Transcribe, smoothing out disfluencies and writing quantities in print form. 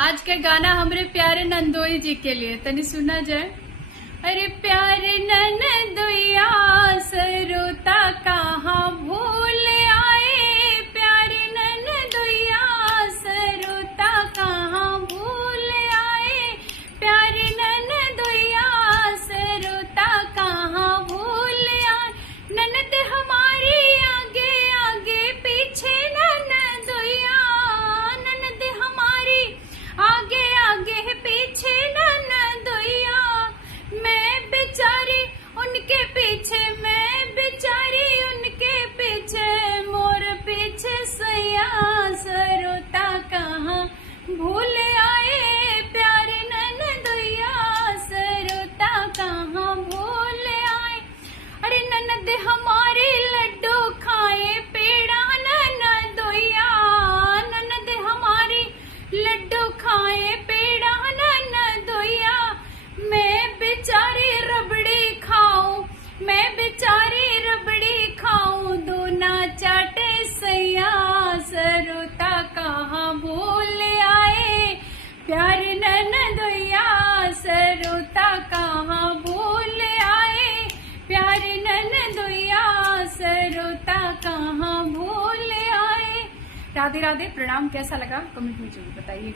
आज का गाना हमरे प्यारे नंदोई जी के लिए तनी सुना जाए। अरे प्यारे नंदोइया सरोता कहाँ भूल आए, प्यारे नंदोइया सरोता कहाँ भूल आए, प्यारे नंदोइया सरोता कहाँ भूल आए। ननद हमारी आगे आगे पीछे नंदोइया, ननद हमारी आगे आगे पीछे नंदोइया, मैं बेचारी उनके पीछे, मैं बेचारी उनके पीछे, मोर पीछे सैया सरोता कहाँ भूल आए, प्यारे ननदोइया सरोता कहाँ भूल आए। अरे ननद हमारे लड्डू खाए पेड़ा ननदोइया, ननद हमारी लड्डू खाए पेड़ा ननदोइया, मैं बेचारी रबड़ी खाऊं, मैं बेचारी रबड़ी खाऊं, दोना चाटे सैया सरोता कहाँ भूल आए, प्यारे ननदोइया सरोता कहाँ भूल आए, प्यारे ननदोइया सरोता कहाँ भूल आए। राधे राधे, प्रणाम। कैसा लगा कमेंट में जरूर बताइएगा।